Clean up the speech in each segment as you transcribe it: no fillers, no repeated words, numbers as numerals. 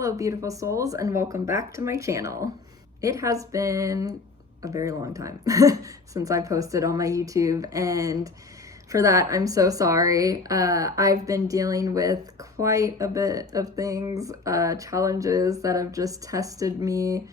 Hello beautiful souls, and welcome back to my channel. It has been a very long time since I posted on my YouTube, and for that I'm so sorry. I've been dealing with quite a bit of things, challenges that have just tested me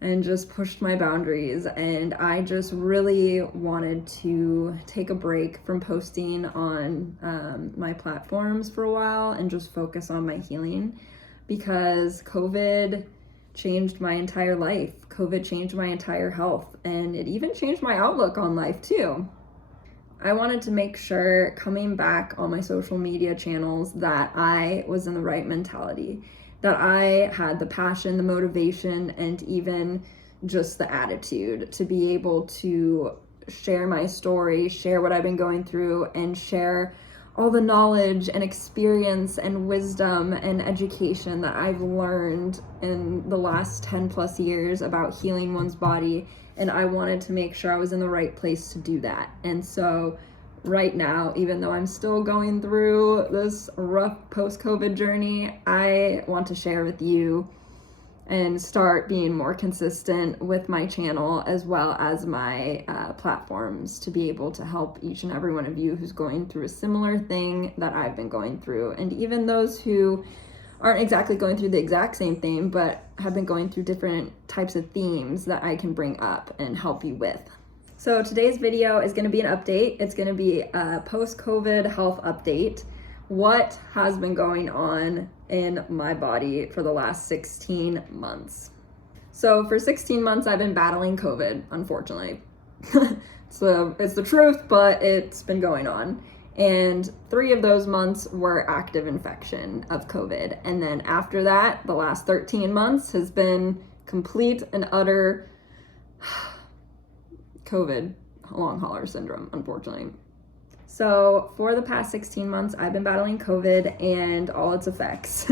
and just pushed my boundaries, and I just really wanted to take a break from posting on my platforms for a while and just focus on my healing, because COVID changed my entire life. COVID changed my entire health, and it even changed my outlook on life too. I wanted to make sure coming back on my social media channels that I was in the right mentality, that I had the passion, the motivation, and even just the attitude to be able to share my story, share what I've been going through, and share all the knowledge and experience and wisdom and education that I've learned in the last 10 plus years about healing one's body. And I wanted to make sure I was in the right place to do that. And so right now, even though I'm still going through this rough post-COVID journey, I want to share with you and start being more consistent with my channel as well as my platforms, to be able to help each and every one of you who's going through a similar thing that I've been going through, and even those who aren't exactly going through the exact same thing but have been going through different types of themes that I can bring up and help you with. So today's video is going to be an update. It's going to be a post-COVID health update. What has been going on in my body for the last 16 months. So for 16 months, I've been battling COVID, unfortunately. So it's the truth, but it's been going on. And 3 of those months were active infection of COVID. And then after that, the last 13 months has been complete and utter COVID long hauler syndrome, unfortunately. So for the past 16 months, I've been battling COVID and all its effects.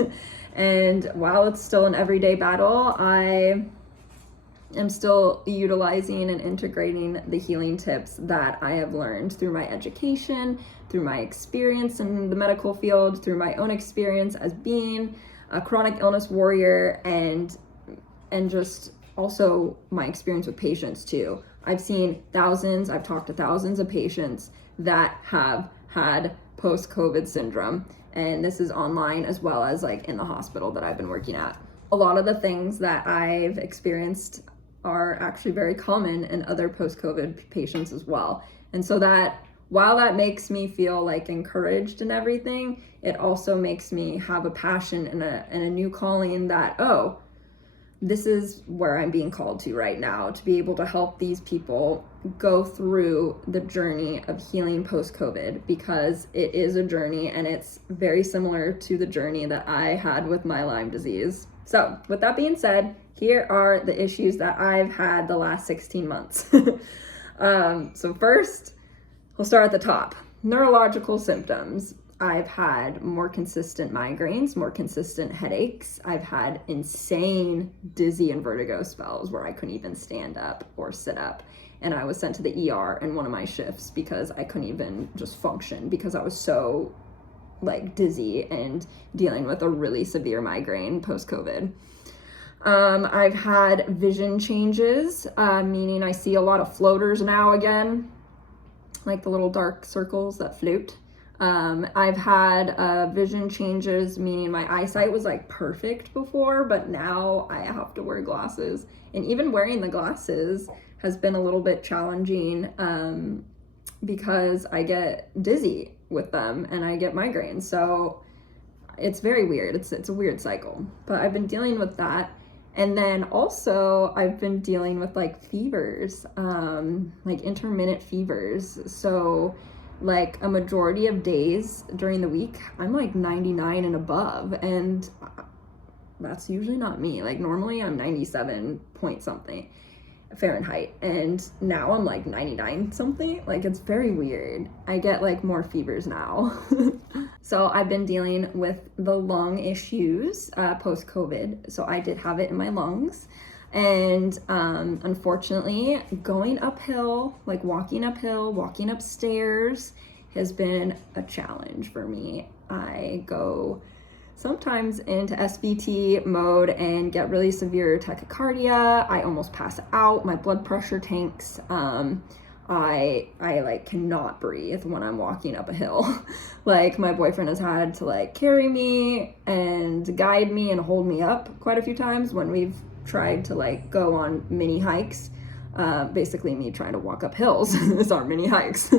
And while it's still an everyday battle, I am still utilizing and integrating the healing tips that I have learned through my education, through my experience in the medical field, through my own experience as being a chronic illness warrior, and just also my experience with patients too. I've talked to thousands of patients that have had post-COVID syndrome, and this is online as well as like in the hospital that I've been working at. A lot of the things that I've experienced are actually very common in other post-COVID patients as well. And so that while that makes me feel like encouraged and everything, it also makes me have a passion and a new calling that, oh, this is where I'm being called to right now, to be able to help these people go through the journey of healing post-COVID, because it is a journey and it's very similar to the journey that I had with my Lyme disease. So with that being said, here are the issues that I've had the last 16 months. So first, we'll start at the top. Neurological symptoms. I've had more consistent migraines, more consistent headaches. I've had insane dizzy and vertigo spells where I couldn't even stand up or sit up. And I was sent to the ER in one of my shifts because I couldn't even just function, because I was so like dizzy and dealing with a really severe migraine post-COVID. I've had vision changes, meaning I see a lot of floaters now again, like the little dark circles that float. I've had vision changes, meaning my eyesight was like perfect before, but now I have to wear glasses. And even wearing the glasses has been a little bit challenging because I get dizzy with them and I get migraines. So it's very weird. It's a weird cycle, but I've been dealing with that. And then also I've been dealing with like fevers, like intermittent fevers. So like a majority of days during the week, I'm like 99 and above, and that's usually not me. Like normally I'm 97 point something Fahrenheit, and now I'm like 99 something. Like it's very weird. I get like more fevers now. So I've been dealing with the lung issues post-COVID. So I did have it in my lungs. And unfortunately, going uphill, like walking uphill, walking upstairs has been a challenge for me. I go sometimes into SVT mode and get really severe tachycardia. I almost pass out. My blood pressure tanks. I like cannot breathe when I'm walking up a hill. Like my boyfriend has had to like carry me and guide me and hold me up quite a few times when we've tried to like go on mini hikes. Basically me trying to walk up hills is our mini hikes.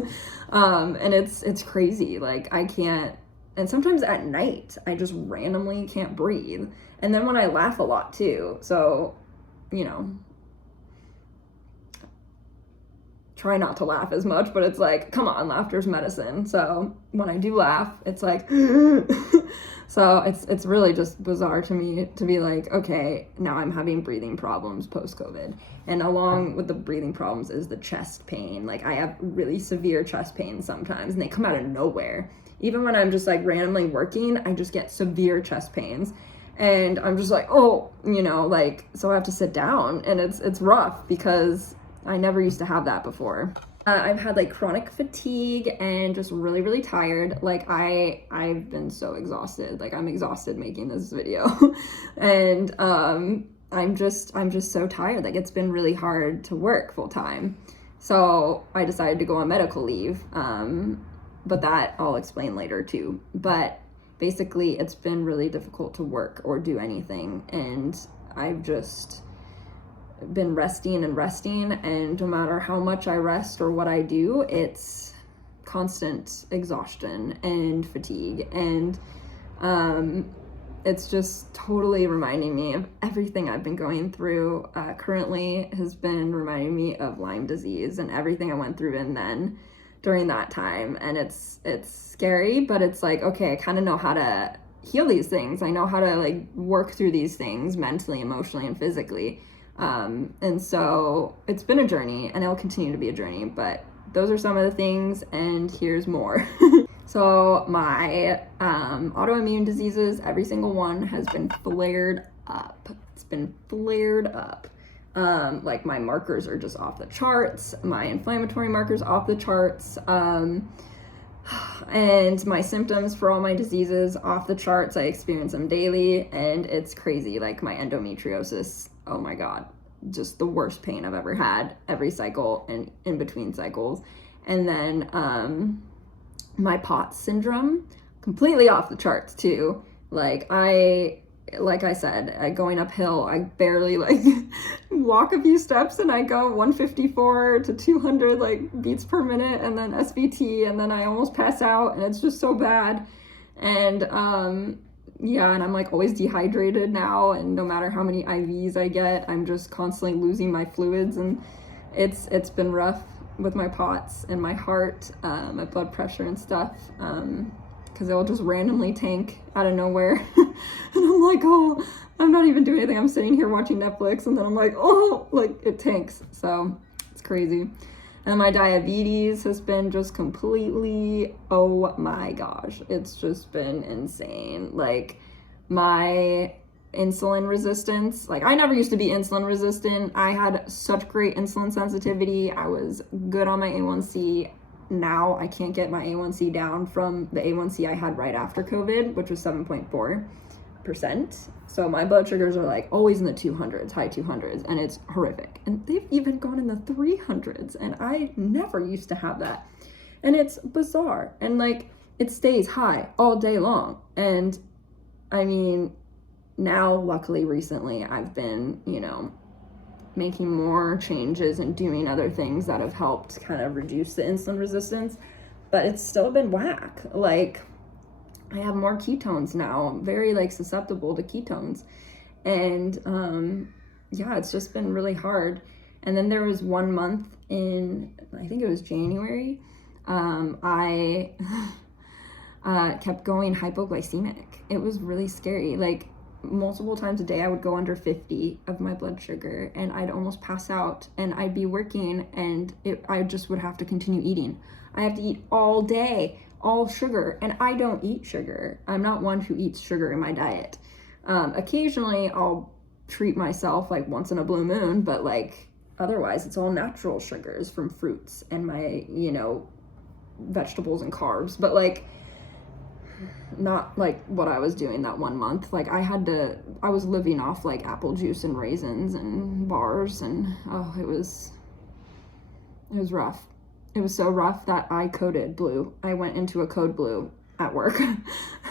And it's crazy. Like I can't, and sometimes at night I just randomly can't breathe. And then when I laugh a lot too. So, you know, try not to laugh as much, but it's like, come on, laughter's medicine. So when I do laugh, it's like, so it's really just bizarre to me to be like, okay, now I'm having breathing problems post-COVID. And along with the breathing problems is the chest pain. Like I have really severe chest pain sometimes and they come out of nowhere. Even when I'm just like randomly working, I just get severe chest pains. And I'm just like, oh, you know, like, so I have to sit down and it's rough because I never used to have that before. I've had like chronic fatigue and just really, really tired. Like I've been so exhausted. Like I'm exhausted making this video. And I'm just so tired. Like it's been really hard to work full time. So I decided to go on medical leave. But that I'll explain later too. But basically it's been really difficult to work or do anything. And I've just been resting, and no matter how much I rest or what I do, it's constant exhaustion and fatigue, and it's just totally reminding me of everything I've been going through. Currently has been reminding me of Lyme disease and everything I went through and then during that time, and it's scary, but it's like, okay, I kind of know how to heal these things. I know how to like work through these things mentally, emotionally, and physically. And so it's been a journey and it'll continue to be a journey, but those are some of the things, and here's more. So my autoimmune diseases, every single one has been flared up. It's been flared up. Like my markers are just off the charts, my inflammatory markers off the charts, and my symptoms for all my diseases off the charts. I experience them daily and it's crazy. Like my endometriosis, oh my God, just the worst pain I've ever had every cycle and in between cycles. And then my POTS syndrome, completely off the charts too. Like I said, going uphill, I barely like walk a few steps and I go 154 to 200 like beats per minute, and then SVT, and then I almost pass out, and it's just so bad. And yeah, and I'm like always dehydrated now, and no matter how many IVs I get, I'm just constantly losing my fluids, and it's been rough with my POTS and my heart, my blood pressure and stuff, because it'll just randomly tank out of nowhere. And I'm like, oh, I'm not even doing anything. I'm sitting here watching Netflix, and then I'm like, oh, like it tanks. So it's crazy. And my diabetes has been just completely, oh my gosh, it's just been insane. Like my insulin resistance, like I never used to be insulin resistant. I had such great insulin sensitivity. I was good on my A1C. Now I can't get my A1C down from the A1C I had right after COVID, which was 7.4%. So my blood sugars are like always in the 200s, high 200s, and it's horrific. And they've even gone in the 300s, and I never used to have that. And it's bizarre. And like it stays high all day long. And I mean, now luckily recently I've been, you know, making more changes and doing other things that have helped kind of reduce the insulin resistance, but it's still been whack. Like I have more ketones now. I'm very like susceptible to ketones, and yeah, it's just been really hard. And then there was 1 month in, I think it was January, I kept going hypoglycemic. It was really scary. Like multiple times a day I would go under 50 of my blood sugar, and I'd almost pass out, and I'd be working, and I just would have to continue eating. I have to eat all day, all sugar, and I don't eat sugar. I'm not one who eats sugar in my diet. Occasionally I'll treat myself like once in a blue moon, but like otherwise it's all natural sugars from fruits and my, you know, vegetables and carbs. But like not like what I was doing that 1 month. Like I was living off like apple juice and raisins and bars, and it was rough. It was so rough that I coded blue. I went into a code blue at work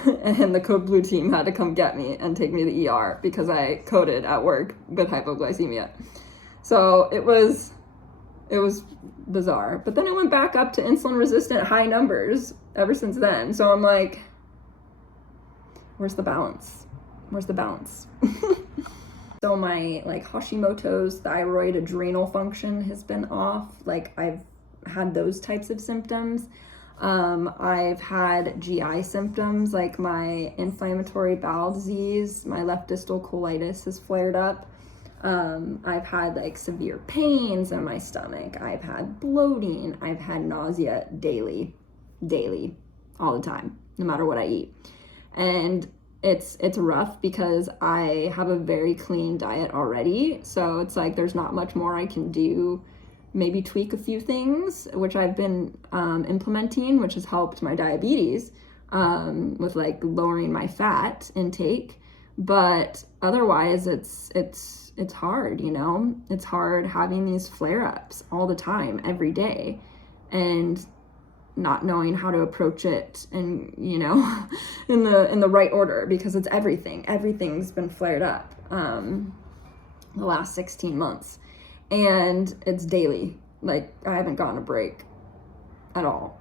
and the code blue team had to come get me and take me to the ER because I coded at work with hypoglycemia. So it was bizarre. But then it went back up to insulin resistant high numbers ever since then. So I'm like, where's the balance? So my like Hashimoto's, thyroid, adrenal function has been off. Like I've had those types of symptoms. I've had GI symptoms like my inflammatory bowel disease, my left distal colitis has flared up. I've had like severe pains in my stomach. I've had bloating. I've had nausea daily, all the time, no matter what I eat. And it's rough because I have a very clean diet already. So it's like, there's not much more I can do. Maybe tweak a few things, which I've been implementing, which has helped my diabetes with like lowering my fat intake. But otherwise it's hard, you know? It's hard having these flare-ups all the time, every day, and not knowing how to approach it and, you know, in the right order, because it's everything's been flared up the last 16 months, and it's daily. Like I haven't gotten a break at all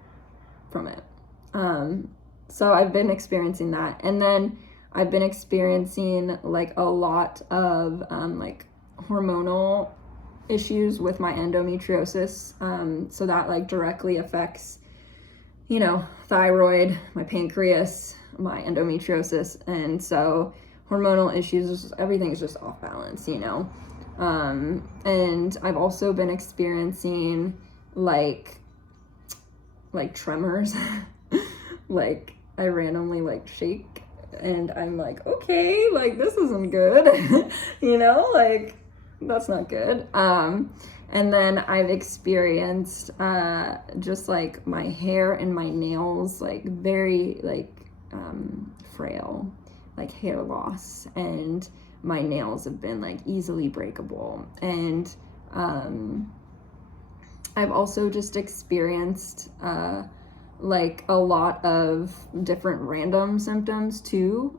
from it. So I've been experiencing that, and then I've been experiencing like a lot of like hormonal issues with my endometriosis. So that like directly affects, you know, thyroid, my pancreas, my endometriosis. And so hormonal issues, everything is just off balance, you know. And I've also been experiencing like tremors. Like I randomly like shake and I'm like, okay, like this isn't good. You know, like that's not good. And then I've experienced just like my hair and my nails like very like frail, like hair loss, and my nails have been like easily breakable. And I've also just experienced like a lot of different random symptoms too,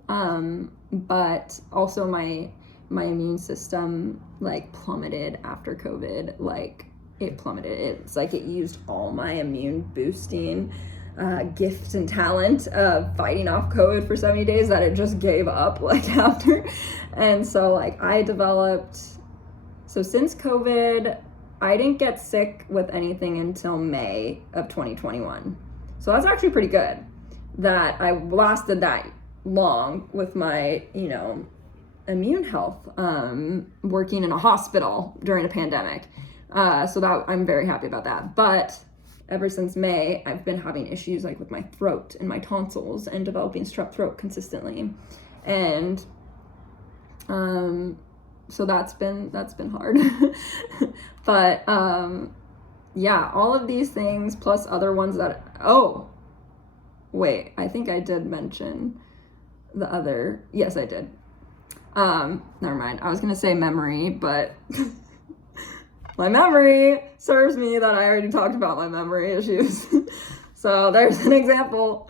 but also my immune system like plummeted after COVID. Like it plummeted. It's like it used all my immune boosting gift and talent of fighting off COVID for 70 days that it just gave up like after. And so like so since COVID, I didn't get sick with anything until May of 2021. So that's actually pretty good that I lasted that long with my, you know, immune health, working in a hospital during a pandemic. So that I'm very happy about that. But ever since May, I've been having issues like with my throat and my tonsils and developing strep throat consistently. And so that's been hard. But yeah, all of these things plus other ones that, oh, wait, I think I did mention the other, yes, I did. Never mind. I was going to say memory, but my memory serves me that I already talked about my memory issues. So there's an example.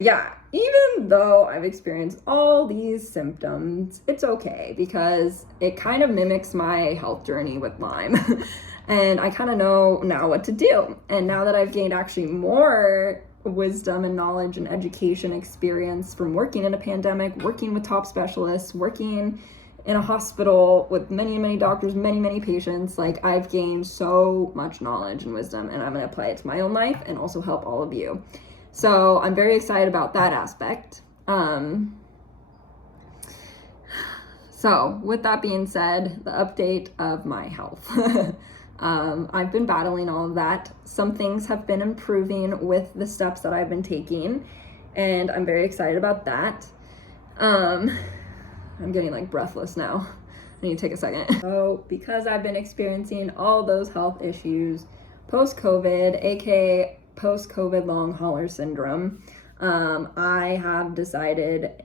Yeah, even though I've experienced all these symptoms, it's okay because it kind of mimics my health journey with Lyme. And I kind of know now what to do. And now that I've gained actually more wisdom and knowledge and education experience from working in a pandemic, working with top specialists, working in a hospital with many, many doctors, many, many patients, like I've gained so much knowledge and wisdom, and I'm going to apply it to my own life and also help all of you. So I'm very excited about that aspect. So with that being said, the update of my health. I've been battling all of that. Some things have been improving with the steps that I've been taking, and I'm very excited about that. I'm getting like breathless now. I need to take a second. So because I've been experiencing all those health issues post-COVID, aka post-COVID long hauler syndrome. I have decided,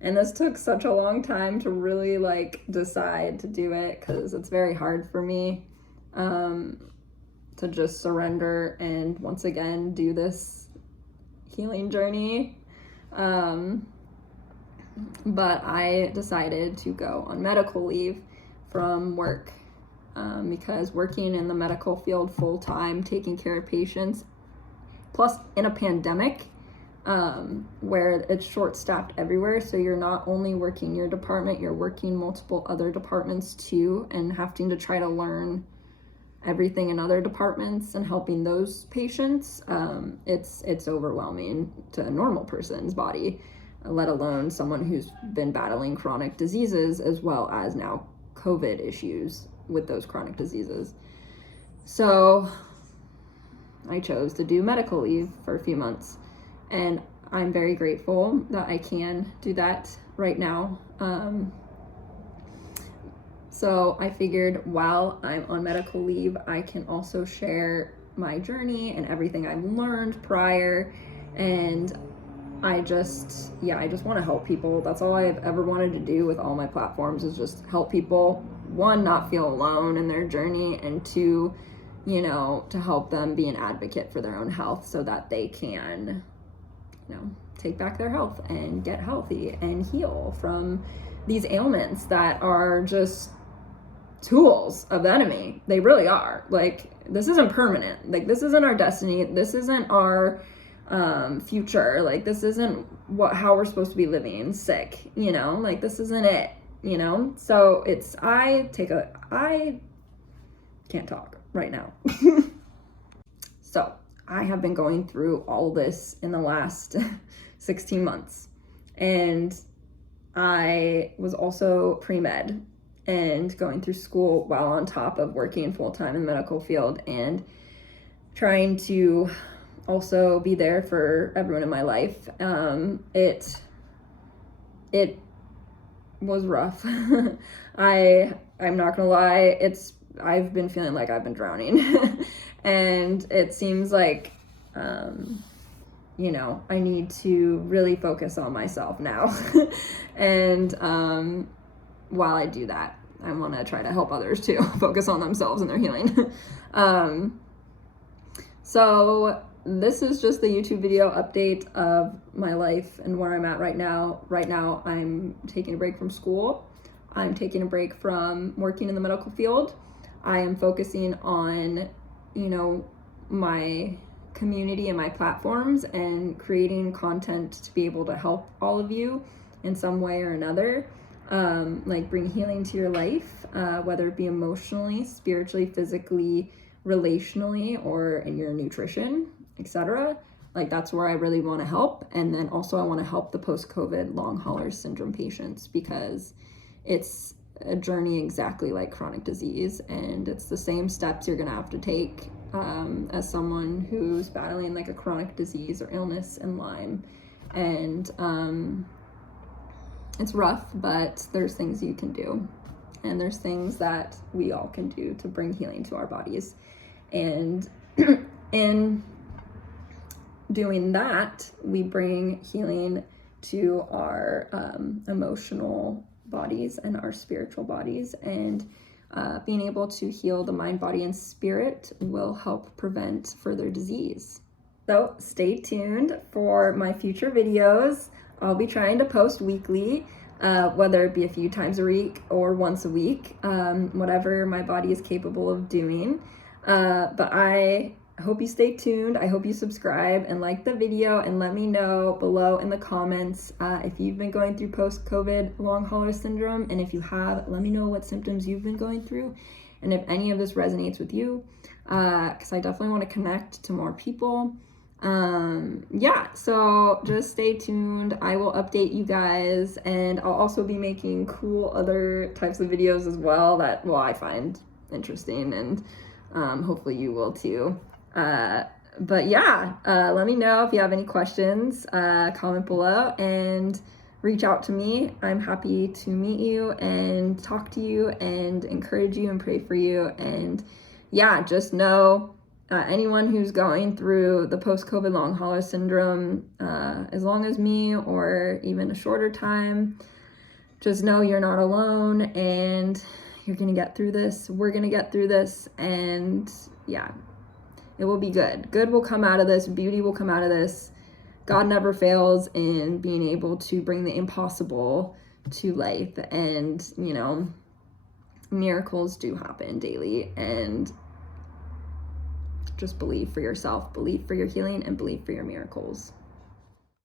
and this took such a long time to really like decide to do it, because it's very hard for me to just surrender and once again do this healing journey. But I decided to go on medical leave from work, because working in the medical field full time, taking care of patients, plus in a pandemic, where it's short staffed everywhere. So you're not only working your department, you're working multiple other departments too, and having to try to learn everything in other departments and helping those patients. It's overwhelming to a normal person's body, let alone someone who's been battling chronic diseases as well as now COVID issues with those chronic diseases. So I chose to do medical leave for a few months, and I'm very grateful that I can do that right now. So I figured while I'm on medical leave, I can also share my journey and everything I've learned prior. And I just want to help people. That's all I've ever wanted to do with all my platforms, is just help people, one, not feel alone in their journey, and two, to help them be an advocate for their own health so that they can, take back their health and get healthy and heal from these ailments that are just tools of the enemy. They really are. Like, this isn't permanent. Like, this isn't our destiny. This isn't our future. Like, this isn't how we're supposed to be living sick, like, this isn't it, so I can't talk right now. So I have been going through all this in the last 16 months, and I was also pre-med and going through school while on top of working full-time in the medical field and trying to also be there for everyone in my life. It was rough. I'm not gonna lie, I've been feeling like I've been drowning. And it seems like I need to really focus on myself now. And while I do that, I want to try to help others too focus on themselves and their healing. So this is just the YouTube video update of my life and where I'm at right now. Right now, I'm taking a break from school. I'm taking a break from working in the medical field. I am focusing on, my community and my platforms and creating content to be able to help all of you in some way or another. Like bring healing to your life, whether it be emotionally, spiritually, physically, relationally, or in your nutrition, etc. Like, that's where I really want to help. And then also I want to help the post-COVID long hauler syndrome patients, because it's a journey exactly like chronic disease, and it's the same steps you're gonna have to take as someone who's battling like a chronic disease or illness in Lyme. And it's rough, but there's things you can do, and there's things that we all can do to bring healing to our bodies. And in doing that, we bring healing to our emotional bodies and our spiritual bodies, and being able to heal the mind, body, and spirit will help prevent further disease. So stay tuned for my future videos. I'll be trying to post weekly, whether it be a few times a week or once a week, whatever my body is capable of doing. But I hope you stay tuned. I hope you subscribe and like the video, and let me know below in the comments if you've been going through post-COVID long hauler syndrome, and if you have, let me know what symptoms you've been going through and if any of this resonates with you, because I definitely want to connect to more people. So just stay tuned. I will update you guys, and I'll also be making cool other types of videos as well that, I find interesting, and hopefully you will too. Let me know if you have any questions, comment below and reach out to me. I'm happy to meet you and talk to you and encourage you and pray for you. And just know anyone who's going through the post-COVID long hauler syndrome, as long as me or even a shorter time, just know you're not alone and you're gonna get through this. We're gonna get through this, and yeah, it will be good. Good will come out of this. Beauty will come out of this. God never fails in being able to bring the impossible to life, and you know, miracles do happen daily, and just believe for yourself, believe for your healing, and believe for your miracles.